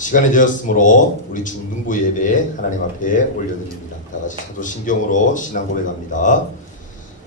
시간이 되었으므로 우리 중등부 예배 하나님 앞에 올려드립니다. 다같이 사도신경으로 신앙 고백합니다.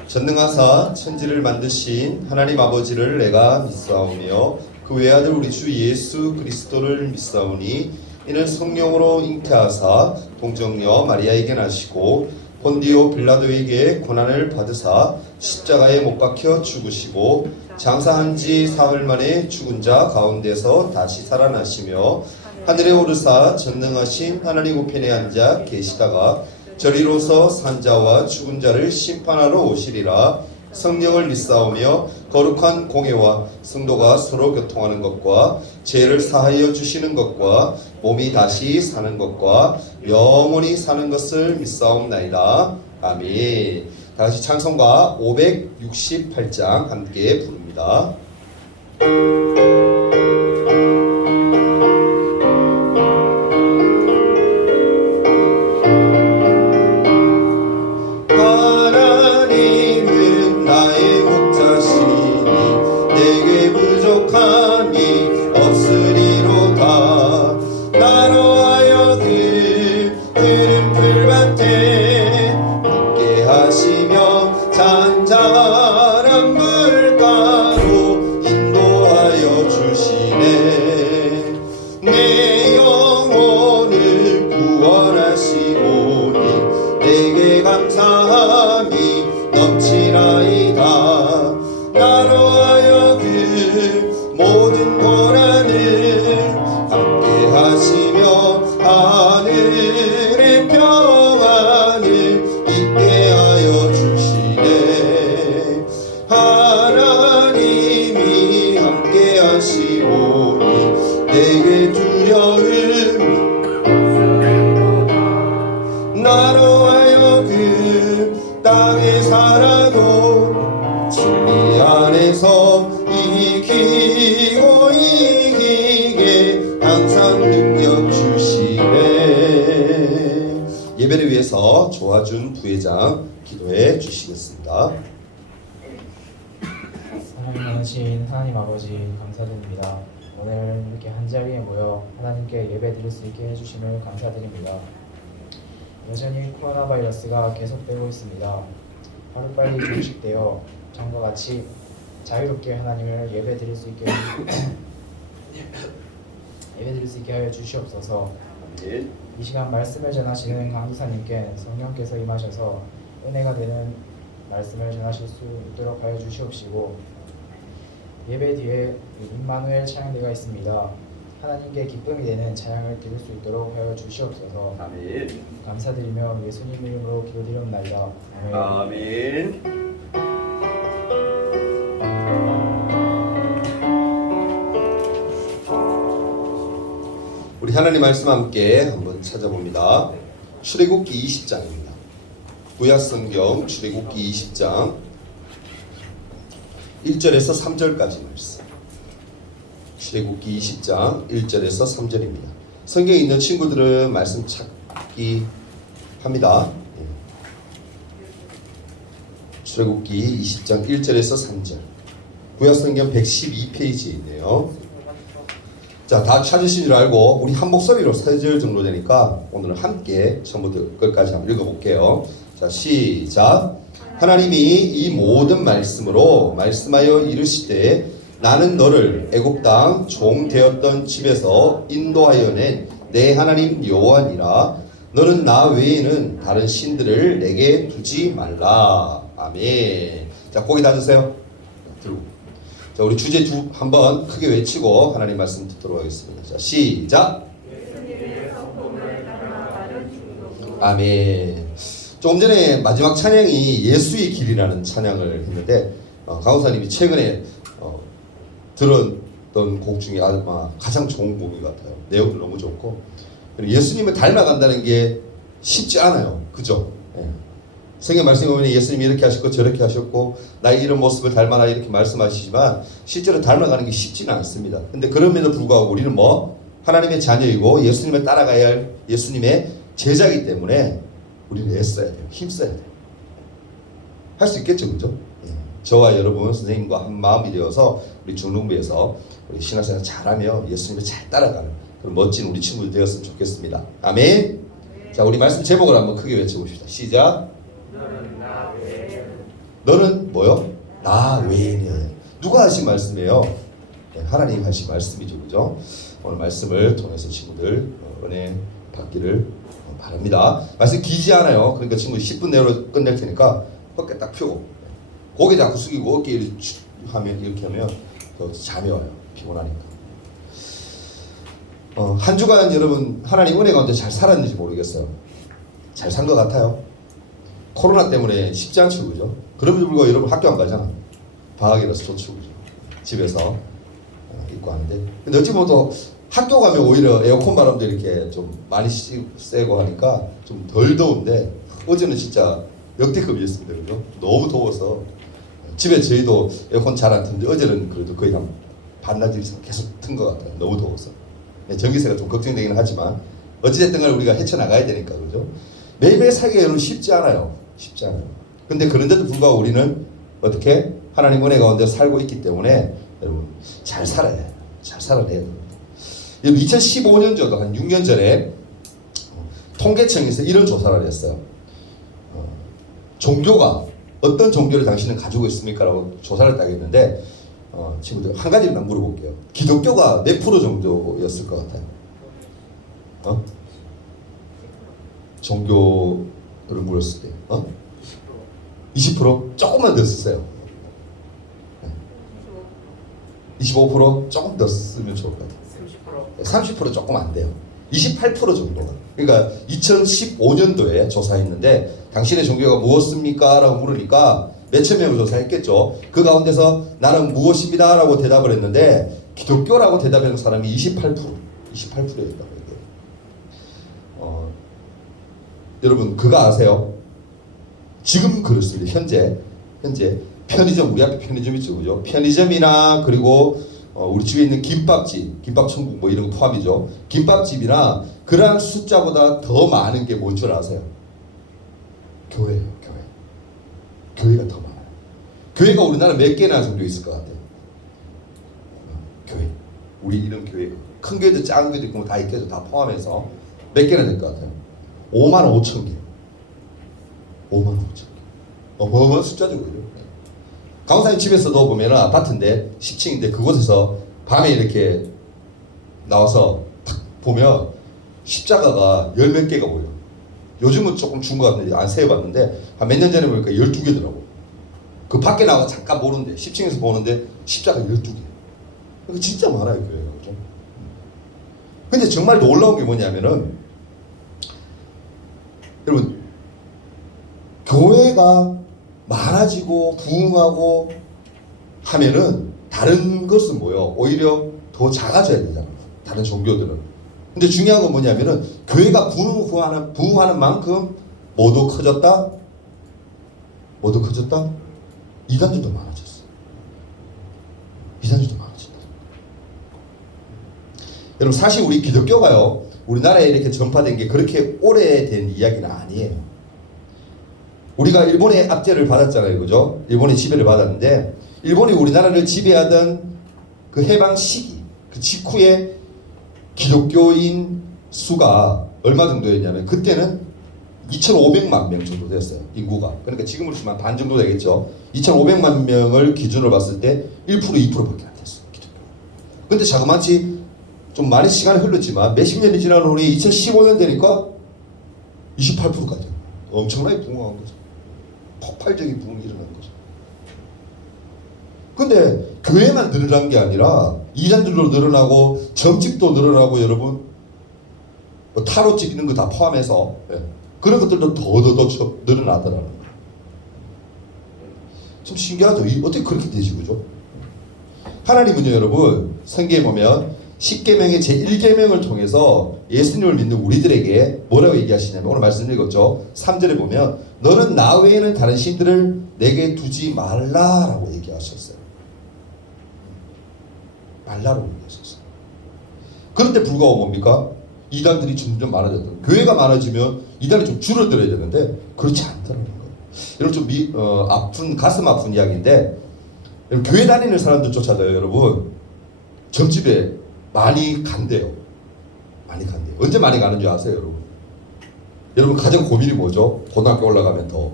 전능하사 천지를 만드신 하나님 아버지를 내가 믿사오며 그 외아들 우리 주 예수 그리스도를 믿사오니 이는 성령으로 잉태하사 동정녀 마리아에게 나시고 본디오 빌라도에게 고난을 받으사 십자가에 못 박혀 죽으시고 장사한 지 사흘 만에 죽은 자 가운데서 다시 살아나시며 하늘에 오르사 전능하신 하나님 우편에 앉아 계시다가 저리로서 산자와 죽은 자를 심판하러 오시리라. 성령을 믿사오며 거룩한 공회와 성도가 서로 교통하는 것과 죄를 사하여 주시는 것과 몸이 다시 사는 것과 영원히 사는 것을 믿사옵나이다. 아멘. 다같이 찬송가 568장 함께 부릅니다. 예배를 위해서 조화준 부회장 기도해 주시겠습니다. 사랑하신 하나님 아버지 감사드립니다. 오늘 이렇게 한자리에 모여 하나님께 예배 드릴 수 있게 해주심을 감사드립니다. 여전히 코로나 바이러스가 계속되고 있습니다. 하루빨리 종식되어 전과 같이 자유롭게 하나님을 예배 드릴 수 있게 하여 주시옵소서. 이 시간 말씀을 전하시는 강기사님께 성령께서 임하셔서 은혜가 되는 말씀을 전하실 수 있도록 하여 주시옵시고, 예배 뒤에 임마누엘 찬양대가 있습니다. 하나님께 기쁨이 되는 찬양을 드릴 수 있도록 하여 주시옵소서. 아멘. 감사드리며 예수님 이름으로 기도드리옵나이다. 아멘. 아멘. 우리 하나님 말씀 함께 한번 찾아봅니다. 출애굽기 20장입니다. 구약성경 출애굽기 20장 1절에서 3절까지 말씀. 출애굽기 20장 1절에서 3절입니다. 성경에 있는 친구들은 말씀 찾기 합니다. 출애굽기 20장 1절에서 3절. 구약성경 112페이지에 있네요. 자, 다 찾으신 줄 알고 우리 한 목소리로 3절 정도 되니까 오늘은 함께 처음부터 끝까지 한번 읽어볼게요. 자, 시작. 하나님이 이 모든 말씀으로 말씀하여 이르시되 나는 너를 애굽 땅 종 되었던 집에서 인도하여 낸 내 하나님 여호와니라. 너는 나 외에는 다른 신들을 내게 두지 말라. 아멘. 자, 고개 닫으세요. 들고. 자, 우리 주제 한번 크게 외치고 하나님 말씀 듣도록 하겠습니다. 자, 시작. 아멘. 조금 전에 마지막 찬양이 예수의 길이라는 찬양을 했는데 강호사님이 최근에 들었던 곡 중에 아마 가장 좋은 곡인 것 같아요. 내용도 너무 좋고, 그리고 예수님을 닮아간다는 게 쉽지 않아요. 그죠? 예. 성경 말씀에 보면 예수님이 이렇게 하셨고 저렇게 하셨고 나의 이런 모습을 닮아라 이렇게 말씀하시지만 실제로 닮아가는 게 쉽지는 않습니다. 근데 그럼에도 불구하고 우리는 하나님의 자녀이고 예수님을 따라가야 할 예수님의 제자이기 때문에 우리는 애써야 돼요. 힘써야 돼요. 할 수 있겠죠, 그죠? 예. 저와 여러분 선생님과 한 마음이 되어서 우리 중등부에서 우리 신앙생활 잘하며 예수님을 잘 따라가는 그런 멋진 우리 친구들 되었으면 좋겠습니다. 아멘. 자, 우리 말씀 제목을 한번 크게 외쳐봅시다. 시작. 너는 뭐요? 나 외에는. 누가 하신 말씀이에요? 네, 하나님 하신 말씀이죠, 그죠? 오늘 말씀을 통해서 친구들 은혜 받기를 바랍니다. 말씀 길지 않아요. 그러니까 친구 10분 내로 끝낼 테니까 어깨 딱 펴고 고개 자꾸 숙이고 어깨 이렇게 하면 더 잠이 와요. 피곤하니까. 한 주간 여러분 하나님 은혜 가운데 잘 살았는지 모르겠어요. 잘 산 것 같아요. 코로나 때문에 쉽지 않죠, 그죠? 그럼에도 불구하고 여러분 학교 안 가잖아. 방학이라서 좋죠, 그죠? 집에서 있고 하는데. 근데 어찌 보면 또 학교 가면 오히려 에어컨 바람도 이렇게 좀 많이 세고 하니까 좀 덜 더운데 어제는 진짜 역대급이었습니다, 그죠? 너무 더워서 집에 저희도 에어컨 잘 안 트는데 어제는 그래도 거의 한 반나절 이상 계속 튼 것 같아요. 너무 더워서. 전기세가 좀 걱정되기는 하지만 어찌됐든 간에 우리가 헤쳐나가야 되니까, 그죠? 매일매일 살기가 여러분 쉽지 않아요. 쉽지 않아요. 근데 그런데도 불구하고 우리는 어떻게 하나님 은혜 가운데 살고 있기 때문에 여러분 잘 살아야 해요. 잘 살아내야 됩니다. 2015년저도 한 6년 전에 통계청에서 이런 조사를 했어요. 종교가 어떤 종교를 당신은 가지고 있습니까? 라고 조사를 딱 했는데 친구들 한 가지만 물어볼게요. 기독교가 몇 프로 정도였을 것 같아요? 종교를 물었을 때 20%? 조금만 더 쓰세요. 25%? 조금 더 쓰면 좋을 것 같아요. 30% 조금 안 돼요. 28% 정도가. 그러니까 2015년도에 조사했는데 당신의 종교가 무엇입니까? 라고 물으니까 몇천 명을 조사했겠죠. 그 가운데서 나는 무엇입니다. 라고 대답을 했는데 기독교라고 대답하는 사람이 28%였다고 얘기해요. 여러분 그거 아세요? 지금 그렇습니다. 현재 편의점, 우리 앞에 편의점 있죠, 그죠? 편의점이나 그리고 우리 집에 있는 김밥집, 김밥천국 뭐 이런 거 포함이죠. 김밥집이나 그러한 숫자보다 더 많은 게 뭔 줄 아세요? 교회예요, 교회. 교회가 더 많아요. 교회가 우리나라 몇 개나 정도 있을 것 같아요? 교회. 우리 이런 교회. 큰 교회도 작은 교회도 있고 다 있겠죠. 다 포함해서 몇 개나 될 것 같아요? 55,000개. 55,000개. 어마어마한 숫자죠, 그죠? 강사님 집에서도 보면은 아파트인데 10층인데 그곳에서 밤에 이렇게 나와서 탁 보면 십자가가 열 몇 개가 보여요. 요즘은 조금 준 것 같은데 안 세어봤는데 한 몇 년 전에 보니까 12개더라고. 그 밖에 나가 잠깐 보는데 10층에서 보는데 십자가 12개. 이거 진짜 많아요, 교회가. 그죠? 근데 정말 놀라운 게 뭐냐면은 여러분 교회가 많아지고 부흥하고 하면은 다른 것은 뭐요? 오히려 더 작아져야 되잖아. 다른 종교들은. 근데 중요한 건 뭐냐면은 교회가 부흥하는 만큼 뭐도 커졌다? 뭐도 커졌다? 이단들도 많아졌어. 이단들도 많아졌다. 여러분 사실 우리 기독교가요 우리나라에 이렇게 전파된 게 그렇게 오래된 이야기는 아니에요. 우리가 일본의 압제를 받았잖아요, 그죠? 일본의 지배를 받았는데 일본이 우리나라를 지배하던 그 해방 시기, 그 직후에 기독교인 수가 얼마 정도였냐면 그때는 2,500만 명 정도 됐어요, 인구가. 그러니까 지금으로 치면 반 정도 되겠죠. 2,500만 명을 기준으로 봤을 때 1%, 2%밖에 안 됐어요, 기독교. 근데 자그마치 좀 많이 시간이 흘렀지만 몇십 년이 지난 후에 2015년 되니까 28%까지 엄청나게 부흥한 거죠. 폭발적인 부흥이 일어난 거죠. 근데 교회만 늘어난 게 아니라 이단들도 늘어나고 점집도 늘어나고 여러분 뭐 타로집 있는 거 다 포함해서 그런 것들도 더 늘어나더라는 거예요. 좀 신기하죠? 어떻게 그렇게 되지, 그죠? 하나님은요 여러분 성경에 보면 10계명의 제1계명을 통해서 예수님을 믿는 우리들에게 뭐라고 얘기하시냐면 오늘 말씀 읽었죠. 3절에 보면 너는 나 외에는 다른 신들을 내게 두지 말라라고 얘기하셨어요. 말라라고 얘기하셨어요. 그런데 불구하고 뭡니까? 이단들이 점점 많아졌다. 교회가 많아지면 이단이 좀 줄어들어야 되는데 그렇지 않다는 거예요. 여러분 좀 아픈 가슴 아픈 이야기인데 여러분, 교회 다니는 사람들 쫓아다요 여러분 점집에 많이 간대요. 많이 간대요. 언제 많이 가는 줄 아세요, 여러분? 여러분 가장 고민이 뭐죠? 고등학교 올라가면 더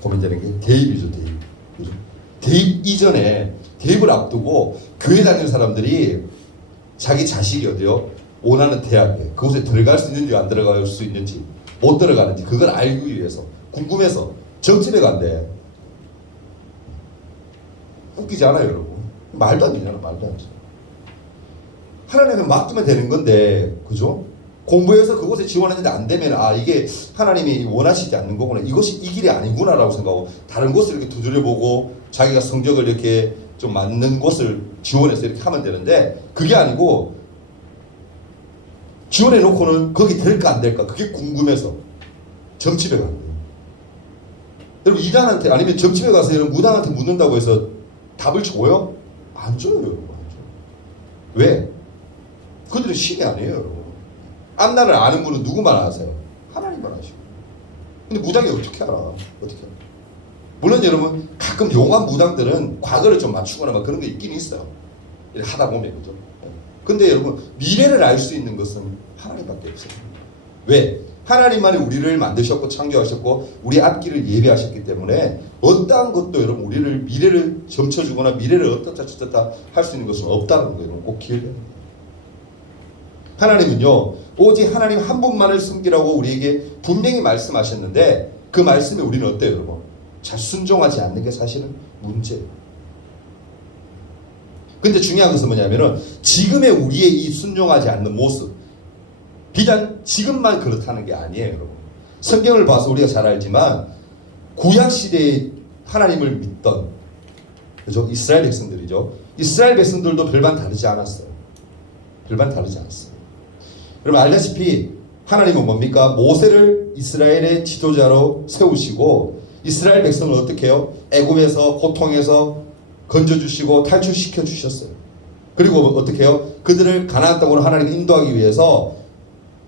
고민되는 게 대입이죠, 대입. 그죠? 대입 이전에 대입을 앞두고 교회 다니는 사람들이 자기 자식이 어디요? 원하는 대학에 그곳에 들어갈 수 있는지 안 들어갈 수 있는지 못 들어가는지 그걸 알기 위해서 궁금해서 점집에 간대. 웃기지 않아요, 여러분? 말도 안 되잖아, 말도 안 돼. 하나님은 맡기면 되는 건데, 그죠? 공부해서 그곳에 지원했는데 안 되면 아 이게 하나님이 원하시지 않는 거구나, 이것이 이 길이 아니구나라고 생각하고 다른 곳을 이렇게 두드려보고 자기가 성적을 이렇게 좀 맞는 곳을 지원해서 이렇게 하면 되는데 그게 아니고 지원해 놓고는 거기 될까 안 될까 그게 궁금해서 점집에 가는 거예요. 여러분 이단한테 아니면 점집에 가서 여러분 무당한테 묻는다고 해서 답을 줘요? 안 줘요, 여러분. 안 줘요. 왜? 그들은 신이 아니에요, 여러분. 앞날을 아는 분은 누구만 아세요? 하나님만 아시고. 근데 무당이 어떻게 알아? 어떻게 알아? 물론 여러분 가끔 용한 무당들은 과거를 좀 맞추거나 막 그런 게 있긴 있어요. 이렇게 하다 보면, 그죠? 근데 여러분 미래를 알 수 있는 것은 하나님밖에 없어요. 왜? 하나님만이 우리를 만드셨고 창조하셨고 우리 앞길을 예배하셨기 때문에 어떠한 것도 여러분 우리를 미래를 점쳐주거나 미래를 어떻다 저떻다 할 수 있는 것은 없다는 거예요. 꼭 기억해야 돼요. 하나님은요 오직 하나님 한 분만을 섬기라고 우리에게 분명히 말씀하셨는데 그 말씀에 우리는 어때요, 여러분? 잘 순종하지 않는 게 사실은 문제예요. 근데 중요한 것은 뭐냐면은 지금의 우리의 이 순종하지 않는 모습, 비단 지금만 그렇다는 게 아니에요, 여러분. 성경을 봐서 우리가 잘 알지만 구약 시대에 하나님을 믿던, 그죠? 이스라엘 백성들이죠. 이스라엘 백성들도 별반 다르지 않았어요. 별반 다르지 않았어요. 여러분 알다시피 하나님은 뭡니까? 모세를 이스라엘의 지도자로 세우시고 이스라엘 백성을 어떻게 해요? 애굽에서 고통에서 건져주시고 탈출시켜 주셨어요. 그리고 어떻게 해요? 그들을 가나안 땅으로 하나님 인도하기 위해서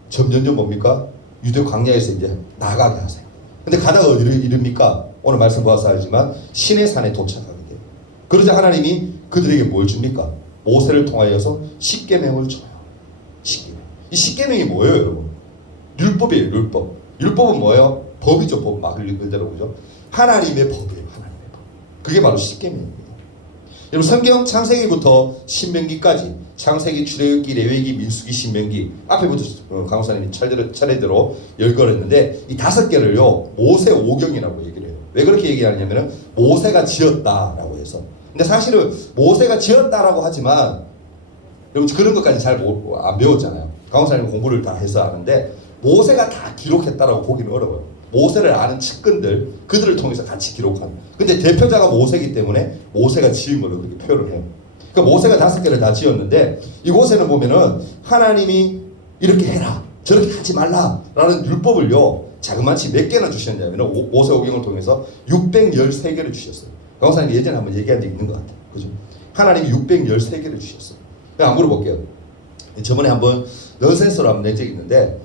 점점점 뭡니까? 유대 광야에서 이제 나가게 하세요. 근데 가다가 어디를 이릅니까? 오늘 말씀 보아서 알지만 신의 산에 도착하게 돼요. 그러자 하나님이 그들에게 뭘 줍니까? 모세를 통하여서 십계명을 줘요. 십계명. 이 십계명이 뭐예요, 여러분? 율법이에요, 율법. 율법은 뭐예요? 법이죠, 법. 말 그대로, 그죠? 하나님의 법이에요, 하나님의 법. 그게 바로 십계명입니다. 여러분 성경 창세기부터 신명기까지 창세기, 출애굽기, 레위기, 민수기, 신명기 앞에부터 강호사님이 차례대로 열거했는데 이 5개를요 모세 오경이라고 얘기를 해요. 왜 그렇게 얘기하냐면은 모세가 지었다라고 해서. 근데 사실은 모세가 지었다라고 하지만 여러분 그런 것까지 잘 안 배웠잖아요. 강호사님 공부를 다 해서 아는데 모세가 다 기록했다라고 보기는 어려워요. 모세를 아는 측근들 그들을 통해서 같이 기록한. 근데 대표자가 모세이기 때문에 모세가 지은 걸로 그렇게 표현을 해요. 그러니까 모세가 5개를 다 지었는데 이곳에는 보면은 하나님이 이렇게 해라 저렇게 하지 말라라는 율법을요 자그마치 몇 개나 주셨냐면 모세오경을 통해서 613개를 주셨어요. 강사님 예전에 한번 얘기한 적 있는 것 같아요. 그죠? 하나님이 613개를 주셨어요. 그냥 한번 물어볼게요. 저번에 한번 넌센스로 한번 낸 적이 있는데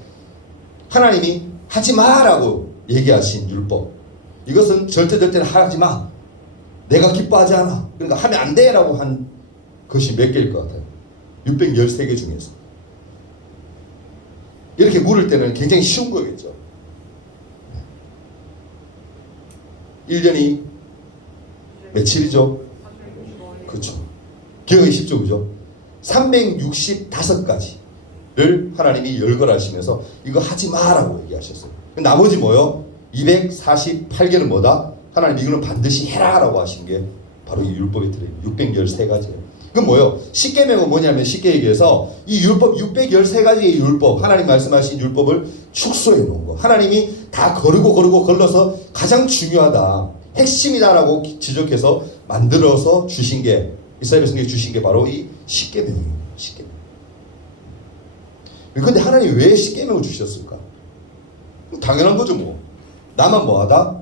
하나님이 하지 마라고 얘기하신 율법, 이것은 절대 하지 마, 내가 기뻐하지 않아, 그러니까 하면 안 돼라고 한 것이 몇 개일 것 같아요? 613개 중에서. 이렇게 물을 때는 굉장히 쉬운 거겠죠. 1년이 며칠이죠? 그렇죠. 기억이 쉽죠, 그죠? 365가지를 하나님이 열거하시면서 이거 하지 마라고 얘기하셨어요. 나머지 뭐요? 248개는 뭐다? 하나님 이거는 반드시 해라라고 하신 게 바로 이 율법이 들어있는 613가지예요. 그건 뭐요? 십계명은 뭐냐면 쉽게 얘기해서 이 율법 613가지의 율법, 하나님 말씀하신 율법을 축소해 놓은 거. 하나님이 다 걸러서 가장 중요하다, 핵심이다라고 지적해서 만들어서 주신 게, 이스라엘 백성에게 주신 게 바로 이 십계명입니다. 십계명. 근데 하나님이 왜 십계명을 주셨을까? 당연한 거죠, 뭐. 나만 뭐하다?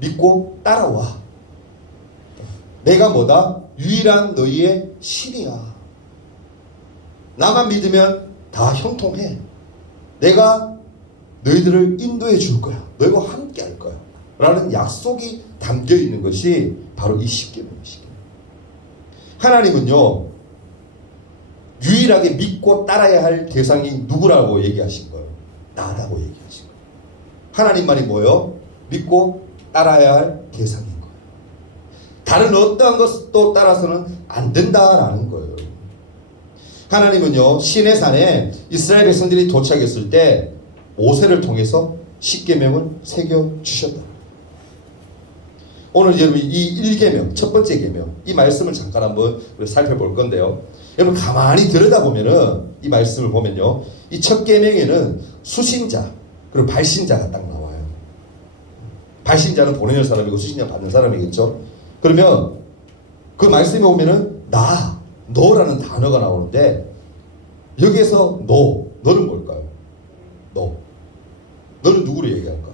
믿고 따라와. 내가 뭐다? 유일한 너희의 신이야. 나만 믿으면 다 형통해. 내가 너희들을 인도해 줄 거야. 너희와 함께 할 거야. 라는 약속이 담겨 있는 것이 바로 이 십계명입니다. 하나님은요 유일하게 믿고 따라야 할 대상이 누구라고 얘기하신 거예요? 나라고 얘기하신 거예요. 하나님만이 뭐예요? 믿고 따라야 할 대상인 거예요. 다른 어떠한 것도 따라서는 안 된다라는 거예요. 하나님은요, 시내산에 이스라엘 백성들이 도착했을 때 모세를 통해서 십계명을 새겨 주셨다. 오늘 여러분 이 1계명, 첫 번째 계명, 이 말씀을 잠깐 한번 살펴볼 건데요. 여러분 가만히 들여다보면은 이 말씀을 보면요, 이 첫 계명에는 수신자 그리고 발신자가 딱 나와요. 발신자는 보내는 사람이고 수신자 받는 사람이겠죠. 그러면 그 말씀에 보면은 나, 너라는 단어가 나오는데 여기에서 너는 뭘까요? 너는 누구를 얘기할까?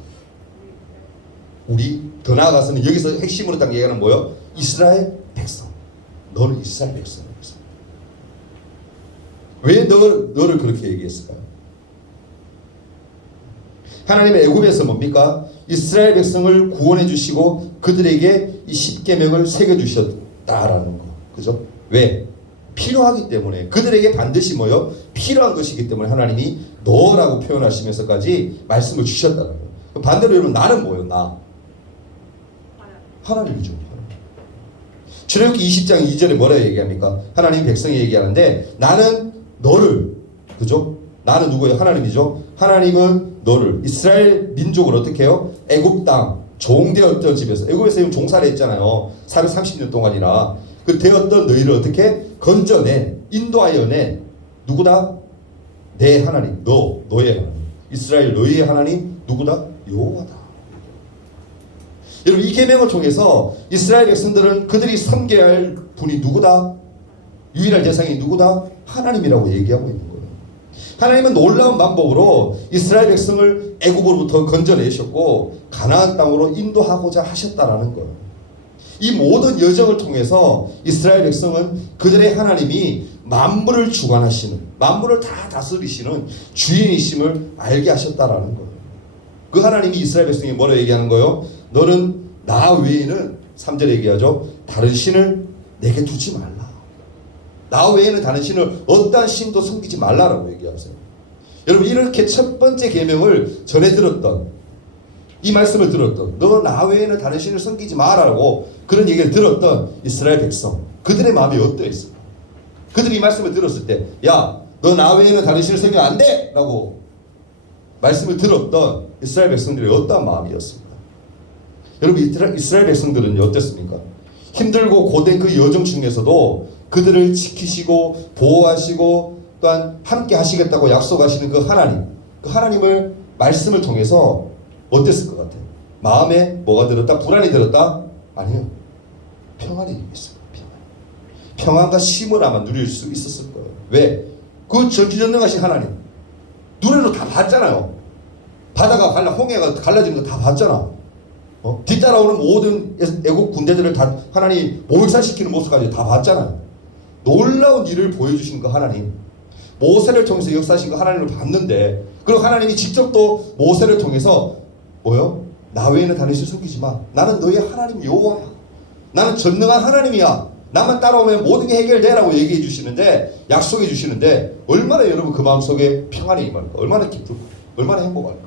우리, 더 나아가서는 여기서 핵심으로 딱 얘기하는 뭐예요? 이스라엘 백성. 너는 이스라엘 백성이었어. 왜 너를 그렇게 얘기했을까요? 하나님의 애굽에서 뭡니까? 이스라엘 백성을 구원해 주시고 그들에게 이 십계명을 새겨 주셨다라는 거. 그죠? 왜? 필요하기 때문에, 그들에게 반드시 뭐요? 필요한 것이기 때문에 하나님이 너라고 표현하시면서까지 말씀을 주셨다는 거예요. 반대로 여러분 나는 뭐예요? 나. 하나님이죠. 출애굽기 20장 2절에 뭐라 얘기합니까? 하나님 백성이 얘기하는데 나는 너를, 그죠? 나는 누구예요? 하나님이죠. 하나님은 너를, 이스라엘 민족을 어떻게 해요? 애굽 땅 종되었던 집에서, 애굽에서 종살이 했잖아요. 430년 동안이나. 그 되었던 너희를 어떻게 건져내, 인도하여 내, 누구다? 내 하나님, 너의 하나님. 이스라엘 너희의 하나님 누구다? 여호와다. 여러분 이 계명을 통해서 이스라엘 백성들은 그들이 섬겨야 할 분이 누구다? 유일한 대상이 누구다? 하나님이라고 얘기하고 있는 거예요. 하나님은 놀라운 방법으로 이스라엘 백성을 애굽으로부터 건져내셨고 가나안 땅으로 인도하고자 하셨다라는 거예요. 이 모든 여정을 통해서 이스라엘 백성은 그들의 하나님이 만물을 주관하시는, 만물을 다 다스리시는 주인이심을 알게 하셨다라는 거예요. 그 하나님이 이스라엘 백성이 뭐라고 얘기하는 거예요? 너는 나 외에는 3절에 얘기하죠. 다른 신을 내게 두지 말라. 나 외에는 다른 신을 어떠한 신도 섬기지 말라라고 얘기하세요. 여러분 이렇게 첫 번째 계명을 전해 들었던, 이 말씀을 들었던, 너 나 외에는 다른 신을 섬기지 마라고 그런 얘기를 들었던 이스라엘 백성, 그들의 마음이 어떠했을까? 그들이 이 말씀을 들었을 때, 야, 너 나 외에는 다른 신을 섬기면 안 돼! 라고 말씀을 들었던 이스라엘 백성들이 어떠한 마음이었습니까? 여러분 이스라엘 백성들은 어땠습니까? 힘들고 고된 그 여정 중에서도 그들을 지키시고 보호하시고 또한 함께 하시겠다고 약속하시는 그 하나님, 그 하나님을 말씀을 통해서 어땠을 것 같아요? 마음에 뭐가 들었다? 불안이 들었다? 아니요. 평안이 있어요. 평안과 쉼을 아마 누릴 수 있었을 거예요. 왜? 그 전지전능하신 하나님 눈으로 다 봤잖아요. 바다가 홍해가 갈라진 거 다 봤잖아. 뒤따라오는 모든 애국 군대들을 다 하나님이 몰살시키는 모습까지 다 봤잖아요. 놀라운 일을 보여주신 그 하나님, 모세를 통해서 역사하신 그 하나님을 봤는데, 그리고 하나님이 직접 또 모세를 통해서 뭐요? 나 외에는 다른 신 섬기지 마. 나는 너의 하나님 여호와야. 나는 전능한 하나님이야. 나만 따라오면 모든 게 해결되라고 얘기해 주시는데, 약속해 주시는데, 얼마나 여러분 그 마음속에 평안이 임할까? 얼마나 기쁠까? 얼마나 행복할까?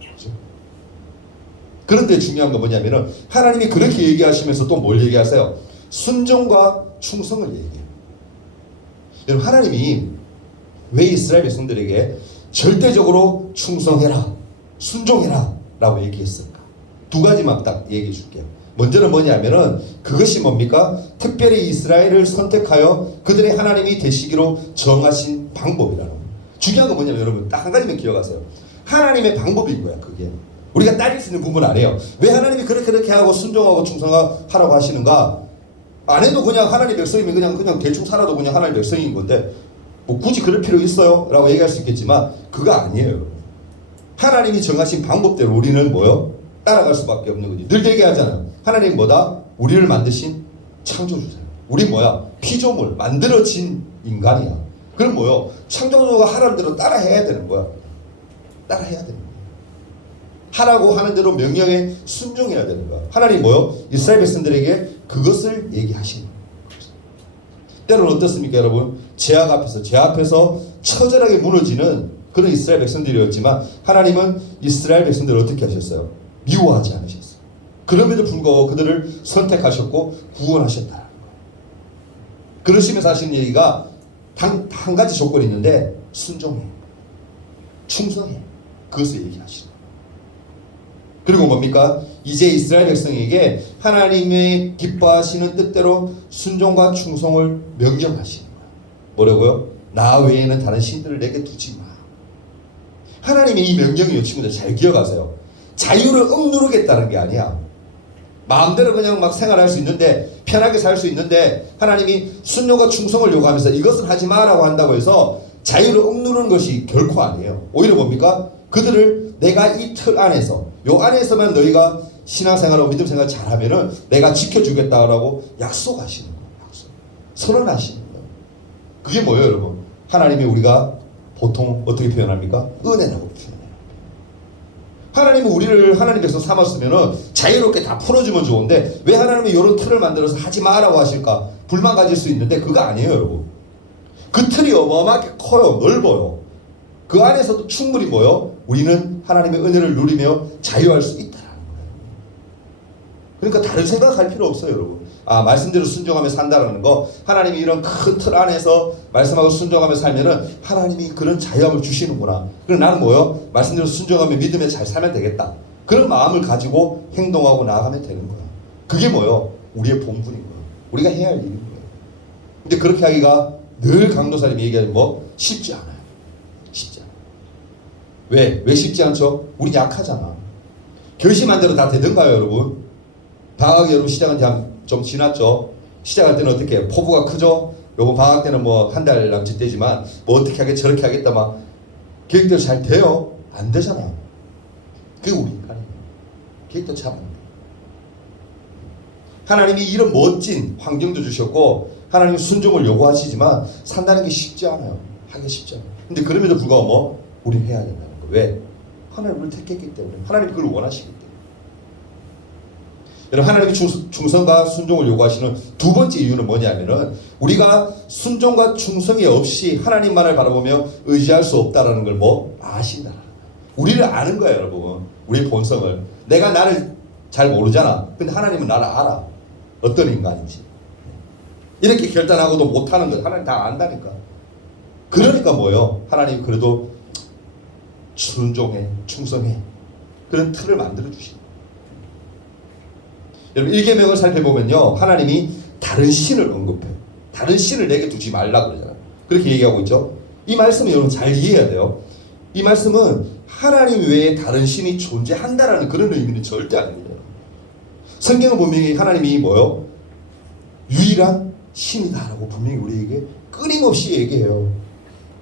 그렇죠? 그런데 중요한 건 뭐냐면은 하나님이 그렇게 얘기하시면서 또 뭘 얘기하세요? 순종과 충성을 얘기해요. 여러분 하나님이 왜 이스라엘 백성들에게 절대적으로 충성해라, 순종해라 라고 얘기했을까? 두 가지만 딱 얘기해 줄게요. 먼저는 뭐냐면은 그것이 뭡니까? 특별히 이스라엘을 선택하여 그들의 하나님이 되시기로 정하신 방법이라는 거예요. 중요한 건 뭐냐면 여러분 딱 한 가지만 기억하세요. 하나님의 방법인 거야. 그게 우리가 따질 수 있는 부분 아니에요. 왜 하나님이 그렇게 하고 순종하고 충성하라고 하시는가? 안 해도 그냥 하나님 백성이면 그냥 대충 살아도 그냥 하나님 백성인 건데 뭐 굳이 그럴 필요 있어요? 라고 얘기할 수 있겠지만 그거 아니에요. 하나님이 정하신 방법대로 우리는 뭐요? 따라갈 수밖에 없는 거지. 늘 얘기하잖아요. 하나님 뭐다? 우리를 만드신 창조주잖아요. 우리 뭐야? 피조물, 만들어진 인간이야. 그럼 뭐요? 창조주가 하라는 대로 따라해야 되는 거야. 따라해야 되는 거야. 하라고 하는 대로 명령에 순종해야 되는 거야. 하나님 뭐요? 이스라엘 백성들에게 그것을 얘기하신 거예요. 때로는 어떻습니까 여러분? 제 앞에서 처절하게 무너지는 그런 이스라엘 백성들이었지만 하나님은 이스라엘 백성들을 어떻게 하셨어요? 미워하지 않으셨어요. 그럼에도 불구하고 그들을 선택하셨고 구원하셨다. 그러시면서 하시는 얘기가 한 가지 조건이 있는데 순종해, 충성해. 그것을 얘기하시는 거예요. 그리고 뭡니까? 이제 이스라엘 백성에게 하나님의 기뻐하시는 뜻대로 순종과 충성을 명령하시는 거예요. 뭐라고요? 나 외에는 다른 신들을 내게 두지 마. 하나님의 이 명령이요, 친구들 잘 기억하세요. 자유를 억누르겠다는 게 아니야. 마음대로 그냥 막 생활할 수 있는데, 편하게 살 수 있는데 하나님이 순종과 충성을 요구하면서 이것을 하지 마라고 한다고 해서 자유를 억누르는 것이 결코 아니에요. 오히려 뭡니까? 그들을 내가 이 틀 안에서, 요 안에서만 너희가 신앙생활하고 믿음생활 잘하면은 내가 지켜주겠다라고 약속하시는 거예요. 약속. 선언하시는 거예요. 그게 뭐예요, 여러분? 하나님이 우리가 보통 어떻게 표현합니까? 은혜라고 표현해요. 하나님은 우리를 하나님 백성 삼았으면 자유롭게 다 풀어주면 좋은데 왜 하나님이 이런 틀을 만들어서 하지 마라고 하실까? 불만 가질 수 있는데 그거 아니에요, 여러분. 그 틀이 어마어마하게 커요. 넓어요. 그 안에서도 충분히 뭐요? 우리는 하나님의 은혜를 누리며 자유할 수 있다는 거예요. 그러니까 다른 생각할 필요 없어요, 여러분. 말씀대로 순종하며 산다라는 거, 하나님이 이런 큰 틀 안에서 말씀하고 순종하며 살면은 하나님이 그런 자유함을 주시는구나. 그럼 나는 뭐요? 말씀대로 순종하며 믿으며 잘 살면 되겠다. 그런 마음을 가지고 행동하고 나아가면 되는 거야. 그게 뭐요? 우리의 본분인 거야. 우리가 해야 할 일인 거야. 근데 그렇게 하기가 늘 강도사님이 얘기하는 뭐 쉽지 않아요. 쉽지 않아. 왜 쉽지 않죠? 우리 약하잖아. 결심한 대로 다 되던가요, 여러분? 방학 여름 시작한 지 좀 지났죠. 시작할 때는 어떻게 해요? 포부가 크죠. 요번 방학 때는 뭐 한 달 남짓 되지만 뭐 어떻게 하겠 저렇게 하겠다 막 계획대로 잘 돼요? 안 되잖아. 그게 우리 인간이에요. 계획도 잘 안 돼. 하나님이 이런 멋진 환경도 주셨고 하나님 순종을 요구하시지만 산다는 게 쉽지 않아요. 하기 쉽지 않아요. 근데 그럼에도 불구하고 뭐 우리 해야 된다는 거. 왜? 하나님 우리를 택했기 때문에. 하나님 그걸 원하시기 때문에. 여러분, 하나님이 충성과 순종을 요구하시는 두 번째 이유는 뭐냐면은 우리가 순종과 충성이 없이 하나님만을 바라보며 의지할 수 없다라는 걸 뭐 아신다. 우리를 아는 거예요, 여러분. 우리의 본성을. 내가 나를 잘 모르잖아. 근데 하나님은 나를 알아. 어떤 인간인지. 이렇게 결단하고도 못하는 것 하나님 다 안다니까. 그러니까 뭐예요? 하나님 그래도 순종해, 충성해. 그런 틀을 만들어 주시는. 여러분 1계명을 살펴보면요, 하나님이 다른 신을 언급해요. 다른 신을 내게 두지 말라 그러잖아요. 그렇게 얘기하고 있죠. 이 말씀을 여러분 잘 이해해야 돼요. 이 말씀은 하나님 외에 다른 신이 존재한다라는 그런 의미는 절대 아닙니다. 성경은 분명히 하나님이 뭐요? 유일한 신이다라고 분명히 우리에게 끊임없이 얘기해요.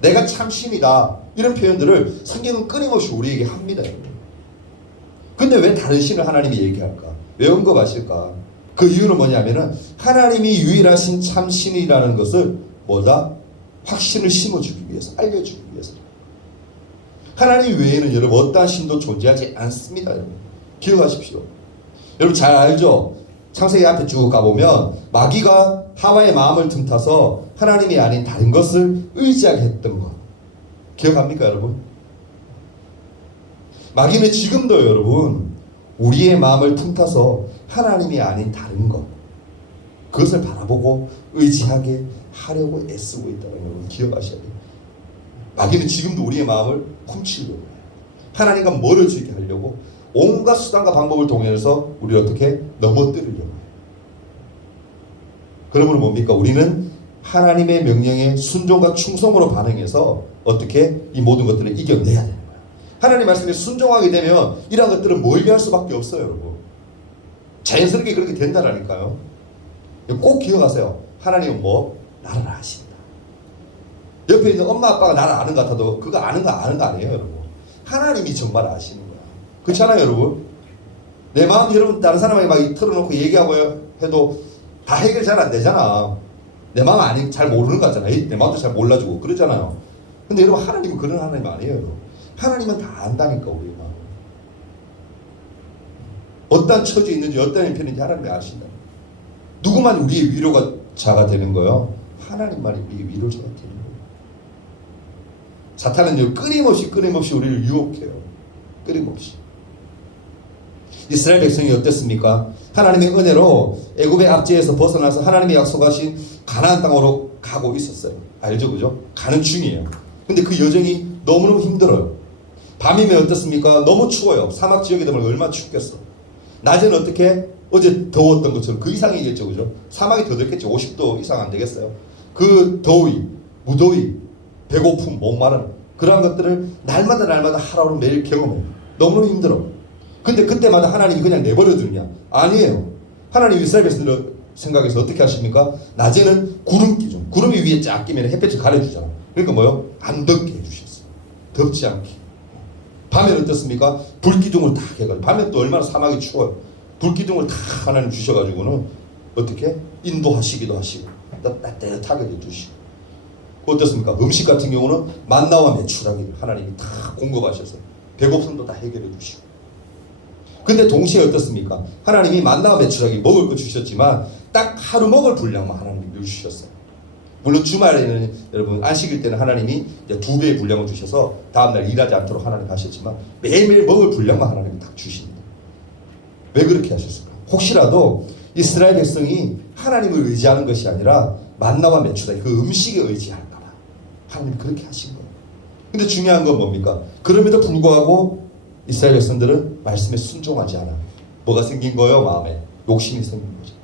내가 참 신이다. 이런 표현들을 성경은 끊임없이 우리에게 합니다. 근데 왜 다른 신을 하나님이 얘기할까? 왜 언급하실까? 그 이유는 뭐냐면은 하나님이 유일하신 참신이라는 것을 뭐다? 확신을 심어주기 위해서, 알려주기 위해서. 하나님 외에는 여러분 어떠한 신도 존재하지 않습니다. 여러분. 기억하십시오. 여러분 잘 알죠? 창세기 앞에 쭉 가보면 마귀가 하와의 마음을 틈타서 하나님이 아닌 다른 것을 의지하게 했던 것. 기억합니까, 여러분? 마귀는 지금도 여러분 우리의 마음을 틈타서 하나님이 아닌 다른 것, 그것을 바라보고 의지하게 하려고 애쓰고 있다는 여러분 기억하셔야 돼요. 마귀는 지금도 우리의 마음을 훔치려고 해요. 하나님과 멀어지게 하려고 온갖 수단과 방법을 동원해서 우리를 어떻게 넘어뜨리려고 해요. 그러므로 뭡니까? 우리는 하나님의 명령에 순종과 충성으로 반응해서 어떻게 이 모든 것들을 이겨내야 되는 거예요. 하나님 말씀에 순종하게 되면 이러한 것들은 멀리할 수밖에 없어요, 여러분. 자연스럽게 그렇게 된다라니까요. 꼭 기억하세요. 하나님은 뭐? 나를 아신다. 옆에 있는 엄마 아빠가 나를 아는 것 같아도 그거 아는 거 아니에요, 여러분. 하나님이 정말 아시는 거야. 그렇잖아요, 여러분. 내 마음 여러분 다른 사람에게 막 털어놓고 얘기하고 해도 다 해결 잘 안 되잖아. 내 마음 아니 잘 모르는 거 같잖아. 내 마음도 잘 몰라주고 그러잖아요. 근데 여러분 하나님은 그런 하나님 아니에요, 여러분. 하나님은 다 안다니까 우리가. 어떤 처지에 있는지 어떤 형편인지 하나님이 아신다. 누구만 우리의 위로가 자가 되는 거예요? 하나님만이 우리 위로자가 되는 거예요. 사탄은요 끊임없이 우리를 유혹해요. 끊임없이. 이스라엘 백성이 어땠습니까? 하나님의 은혜로 애굽의 압제에서 벗어나서 하나님의 약속하신 가나안 땅으로 가고 있었어요. 알죠, 그죠? 가는 중이에요. 근데 그 여정이 너무너무 힘들어요. 밤이면 어떻습니까? 너무 추워요. 사막 지역에 되면 얼마나 춥겠어. 낮에는 어떻게? 어제 더웠던 것처럼 그 이상이겠죠, 그죠? 사막이 더 덥겠죠. 50도 이상 안 되겠어요. 그 더위, 무더위, 배고픔, 목마름 그러한 것들을 날마다 하루하루 매일 경험해요. 너무너무 힘들어. 근데 그때마다 하나님이 그냥 내버려 두느냐? 아니에요. 하나님 이스라엘 백성들 생각해서 어떻게 하십니까? 낮에는 구름기 좀, 구름이 위에 쫙 끼면 햇볕을 가려주잖아. 그러니까 뭐요? 안 덥게 해주셨어요. 덥지 않게. 밤에는 어떻습니까? 불기둥을 다 해가지고, 밤에 또 얼마나 사막이 추워요. 불기둥을 다 하나님 주셔가지고는 어떻게? 인도하시기도 하시고 또 따뜻하게 해주시고. 어떻습니까? 음식 같은 경우는 만나와 메추라기를 하나님이 다 공급하셔서 배고픔도 다 해결해 주시고. 근데 동시에 어떻습니까? 하나님이 만나와 메추라기 먹을 거 주셨지만 딱 하루 먹을 분량만 하나님이 넣어주셨어요. 물론 주말에는 여러분 안식일 때는 하나님이 2배의 분량을 주셔서 다음날 일하지 않도록 하나님 하셨지만 매일매일 먹을 분량만 하나님이 딱 주십니다. 왜 그렇게 하셨을까? 혹시라도 이스라엘 백성이 하나님을 의지하는 것이 아니라 만나와 메추라기 그 음식에 의지할까 봐 하나님이 그렇게 하신 거예요. 근데 중요한 건 뭡니까? 그럼에도 불구하고 이스라엘 백성들은 말씀에 순종하지 않아. 뭐가 생긴 거예요? 마음에 욕심이 생긴 거죠.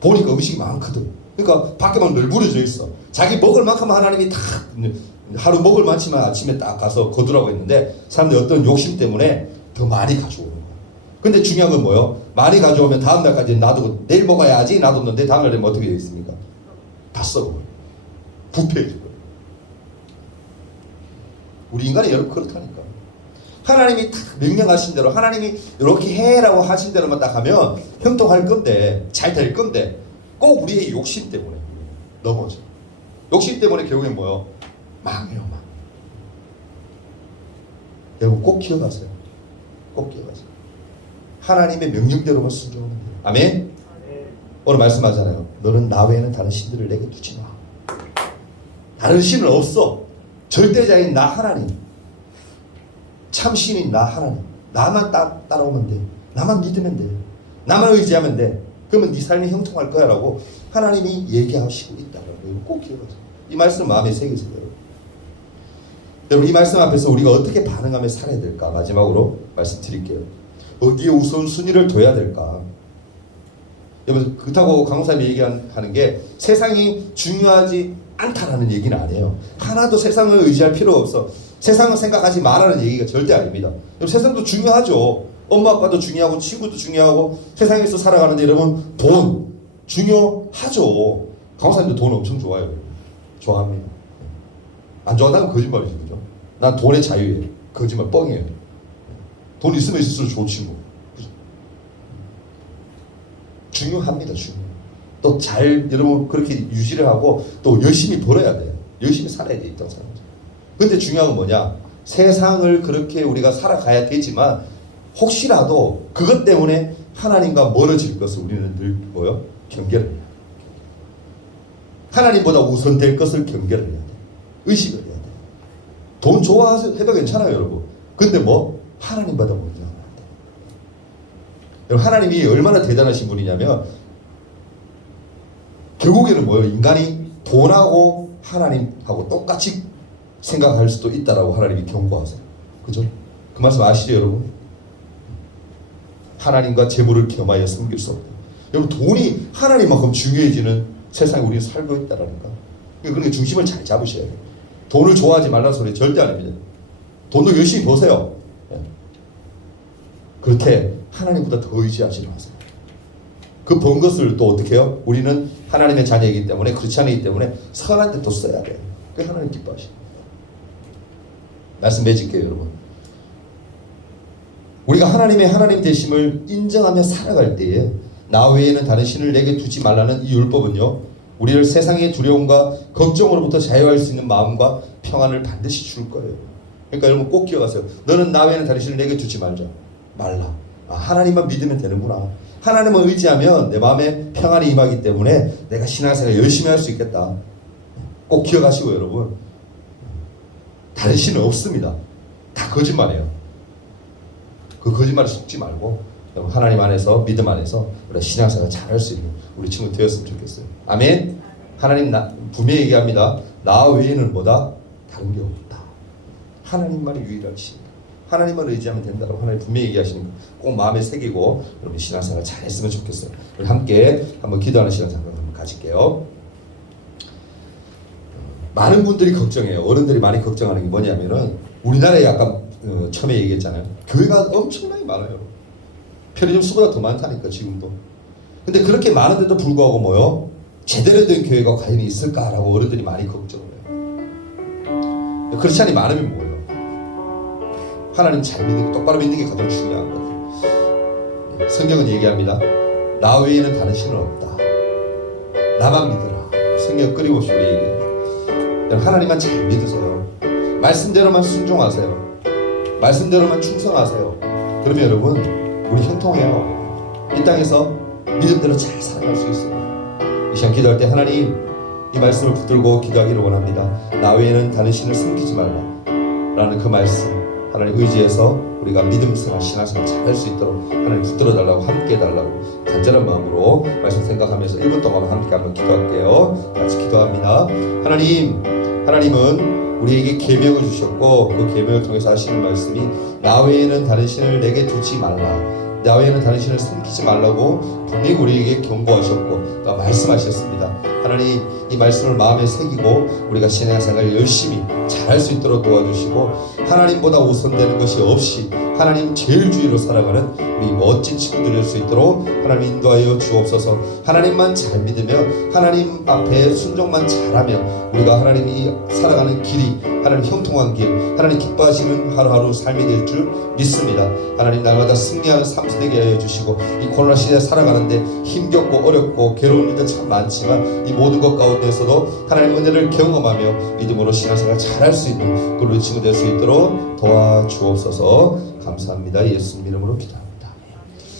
보니까 음식이 많거든. 그러니까 밖에 막 널브러져 있어. 자기 먹을 만큼 하나님이 다 하루 먹을 만치만 아침에 딱 가서 거두라고 했는데 사람들이 어떤 욕심 때문에 더 많이 가져오는 거야. 근데 중요한 건 뭐예요? 많이 가져오면 다음 날까지 놔두고 내일 먹어야지 놔뒀는데 다음 날에 어떻게 되어 있습니까? 다 썩어버려. 부패해지고. 우리 인간이 여러분 그렇다니까. 하나님이 딱 명령하신 대로 하나님이 이렇게 해라고 하신 대로만 딱 하면 형통할 건데 잘 될 건데 꼭 우리의 욕심 때문에 넘어져. 욕심 때문에 결국엔 뭐요? 망해요, 망. 여러분 꼭 기억하세요. 꼭 기억하세요. 하나님의 명령대로만 순종하면 돼요. 아멘? 오늘 말씀하잖아요. 너는 나 외에는 다른 신들을 내게 두지 마. 다른 신은 없어. 절대자인 나 하나님. 참신인 나 하나님. 나만 따라오면 돼. 나만 믿으면 돼. 나만 의지하면 돼. 그러면 네 삶이 형통할 거야 라고 하나님이 얘기하시고 있다라고 꼭 기억하세요. 이 말씀 마음에 새기세요. 여러분 이 말씀 앞에서 우리가 어떻게 반응하며 살아야 될까? 마지막으로 말씀드릴게요. 어디에 우선순위를 둬야 될까? 여러분 그렇다고 강호사님이 얘기하는 게 세상이 중요하지 않다라는 얘기는 아니에요. 하나도 세상을 의지할 필요가 없어. 세상을 생각하지 말라는 얘기가 절대 아닙니다. 여러분 세상도 중요하죠. 엄마 아빠도 중요하고 친구도 중요하고 세상에서 살아가는데 여러분 돈 중요하죠. 강호사님도 돈 엄청 좋아해요. 좋아합니다. 안 좋아한다면 거짓말이죠. 그죠? 난 돈의 자유예요. 거짓말 뻥이에요. 돈 있으면 있을수록 좋지 뭐. 그죠? 중요합니다. 또 잘 여러분 그렇게 유지를 하고 또 열심히 벌어야 돼요. 열심히 살아야 돼. 있던 사람. 근데 중요한 건 뭐냐? 세상을 그렇게 우리가 살아가야 되지만 혹시라도 그것 때문에 하나님과 멀어질 것을 우리는 늘 뭐요? 경계를 해야 돼. 하나님보다 우선될 것을 경계를 해야 돼. 의식을 해야 돼. 돈 좋아해도 괜찮아요, 여러분. 근데 뭐 하나님보다 먼저 하면 안 돼. 여러분 하나님이 얼마나 대단하신 분이냐면 결국에는 뭐예요? 인간이 돈하고 하나님하고 똑같이 생각할 수도 있다라고 하나님이 경고하세요. 그죠? 그 말씀 아시죠, 여러분? 하나님과 재물을 겸하여 섬길 수 없다. 여러분 돈이 하나님만큼 중요해지는 세상에 우리는 살고 있다라니까. 그러니까 중심을 잘 잡으셔야 돼요. 돈을 좋아하지 말라는 소리 절대 아닙니다. 돈도 열심히 버세요. 그렇게 하나님보다 더 의지하지 마세요. 그 번 것을 또 어떻게 해요? 우리는 하나님의 자녀이기 때문에 그렇지 않기 때문에 선한 데 또 써야 돼요. 그게 하나님 기뻐하시죠. 말씀 맺을게요, 여러분. 우리가 하나님의 하나님 되심을 인정하며 살아갈 때에 나 외에는 다른 신을 내게 두지 말라는 이 율법은요, 우리를 세상의 두려움과 걱정으로부터 자유할 수 있는 마음과 평안을 반드시 줄 거예요. 그러니까 여러분 꼭 기억하세요. 너는 나 외에는 다른 신을 내게 두지 말라. 하나님만 믿으면 되는구나. 하나님을 의지하면 내 마음에 평안이 임하기 때문에 내가 신앙생활 열심히 할 수 있겠다. 꼭 기억하시고 여러분, 다른 신은 없습니다. 다 거짓말이에요. 그 거짓말에 속지 말고 여러분, 하나님 안에서, 믿음 안에서 우리가 신앙생활 잘할 수 있는 우리 친구 되었으면 좋겠어요. 아멘. 하나님 분명히 얘기합니다. 나 외에는 뭐다? 다른 게 없다. 하나님만이 유일한 신이다. 하나님만 의지하면 된다고 하나님 분명히 얘기하시니까 꼭 마음에 새기고 여러분 신앙생활 잘했으면 좋겠어요. 우리 함께 한번 기도하는 시간 잠깐 한번 가질게요. 많은 분들이 걱정해요. 어른들이 많이 걱정하는 게 뭐냐면은 우리나라에 약간 처음에 얘기했잖아요. 교회가 엄청나게 많아요. 편의점 수보다 더 많다니까 지금도. 근데 그렇게 많은데도 불구하고 뭐요? 제대로 된 교회가 과연 있을까라고 어른들이 많이 걱정을 해요. 크리스찬이 많으면 뭐예요? 하나님 잘 믿는 게, 똑바로 믿는 게 가장 중요한 거예요. 성경은 얘기합니다. 나 외에는 다른 신은 없다. 나만 믿으라. 성경 끊임없이 우리 얘기해요. 여러분, 하나님만 잘 믿으세요. 말씀대로만 순종하세요. 말씀대로만 충성하세요. 그러면 여러분, 우리 형통해요. 이 땅에서 믿음대로 잘 살아갈 수 있어요. 이 시간 기도할 때 하나님, 이 말씀을 붙들고 기도하기를 원합니다. 나 외에는 다른 신을 섬기지 말라 라는 그 말씀, 하나님 의지해서 우리가 믿음생활, 신앙생활 잘할 수 있도록 하나님 붙들어 달라고, 함께 해달라고 간절한 마음으로 말씀 생각하면서 1분 동안 함께 한번 기도할게요. 같이 기도합니다. 하나님은 우리에게 계명을 주셨고 그 계명을 통해서 하시는 말씀이 나 외에는 다른 신을 내게 두지 말라, 나 외에는 다른 신을 섬기지 말라고 분명히 우리에게 경고하셨고 또 말씀하셨습니다. 하나님, 이 말씀을 마음에 새기고 우리가 신앙생활 열심히 잘할 수 있도록 도와주시고 하나님보다 우선되는 것이 없이 하나님 제일 주의로 살아가는 우리 멋진 친구들 될 수 있도록 하나님 인도하여 주옵소서. 하나님만 잘 믿으며 하나님 앞에 순종만 잘하며 우리가 하나님이 살아가는 길이 하나님 형통한 길, 하나님 기뻐하시는 하루하루 삶이 될 줄 믿습니다. 하나님, 날마다 승리하는 삶 되게 하여 주시고 이 코로나 시대에 살아가는데 힘겹고 어렵고 괴로운 일도 참 많지만 이 모든 것 가운데서도 하나님 은혜를 경험하며 믿음으로 신앙생활 잘할 수 있는 그런 친구 될 수 있도록 도와주옵소서. 감사합니다. 예수님 이름으로 기도합니다.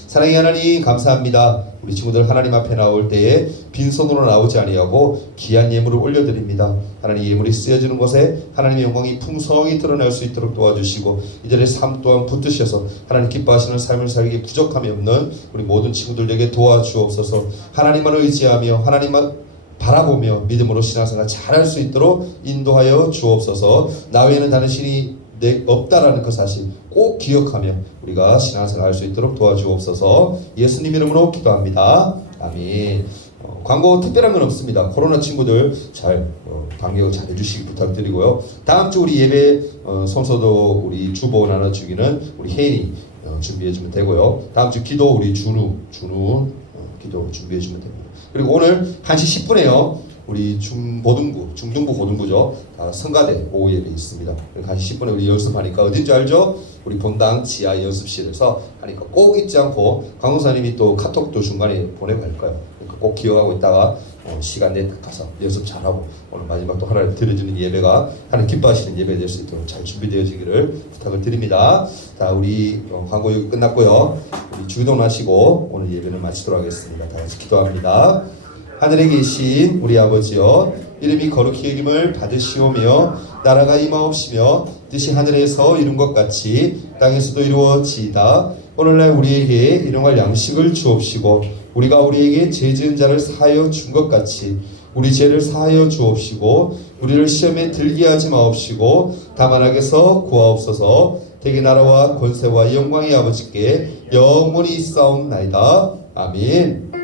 사랑의 하나님, 감사합니다. 우리 친구들 하나님 앞에 나올 때에 빈손으로 나오지 아니하고 귀한 예물을 올려드립니다. 하나님, 예물이 쓰여지는 곳에 하나님의 영광이 풍성히 드러날 수 있도록 도와주시고 이 자리에 삶 또한 붙드셔서 하나님 기뻐하시는 삶을 살기 부족함이 없는 우리 모든 친구들에게 도와주옵소서. 하나님만 의지하며 하나님만 바라보며 믿음으로 신앙생활 잘할 수 있도록 인도하여 주옵소서. 나 외에는 다른 신이 없다라는 그 사실 꼭 기억하며 우리가 신앙생활 할 수 있도록 도와주옵소서. 예수님 이름으로 기도합니다. 아멘. 광고 특별한 건 없습니다. 코로나 친구들 잘 방역을 잘 해주시기 부탁드리고요. 다음 주 우리 예배 성서도 우리 주보 나눠주기는 우리 혜인이 준비해주면 되고요. 다음 주 기도 우리 준우 기도 준비해주면 됩니다. 그리고 오늘 1시 10분에요. 우리 중등부 고등부죠. 성가대 오후 예배 있습니다. 1시 10분에 우리 연습하니까 어딘지 알죠? 우리 본당 지하 연습실에서 하니까 꼭 잊지 않고 강호사님이 또 카톡도 중간에 보내고 할 거예요. 그러니까 꼭 기억하고 있다가 시간 내 가서 연습 잘하고 오늘 마지막 또 하나님 드려주는 예배가 하나님 기뻐하시는 예배 될 수 있도록 잘 준비되어지기를 부탁을 드립니다. 자, 우리 광고 여기 끝났고요. 우리 주기도하시고 오늘 예배는 마치도록 하겠습니다. 다 같이 기도합니다. 하늘에 계신 우리 아버지여, 이름이 거룩히 여김을 받으시오며 나라가 임하옵시며 뜻이 하늘에서 이룬 것 같이 땅에서도 이루어지이다. 오늘날 우리에게 일용할 양식을 주옵시고 우리가 우리에게 죄 지은 자를 사하여 준 것 같이 우리 죄를 사하여 주옵시고 우리를 시험에 들게 하지 마옵시고 다만 악에서 구하옵소서. 대개 나라와 권세와 영광의 아버지께 영원히 있사옵나이다. 아멘.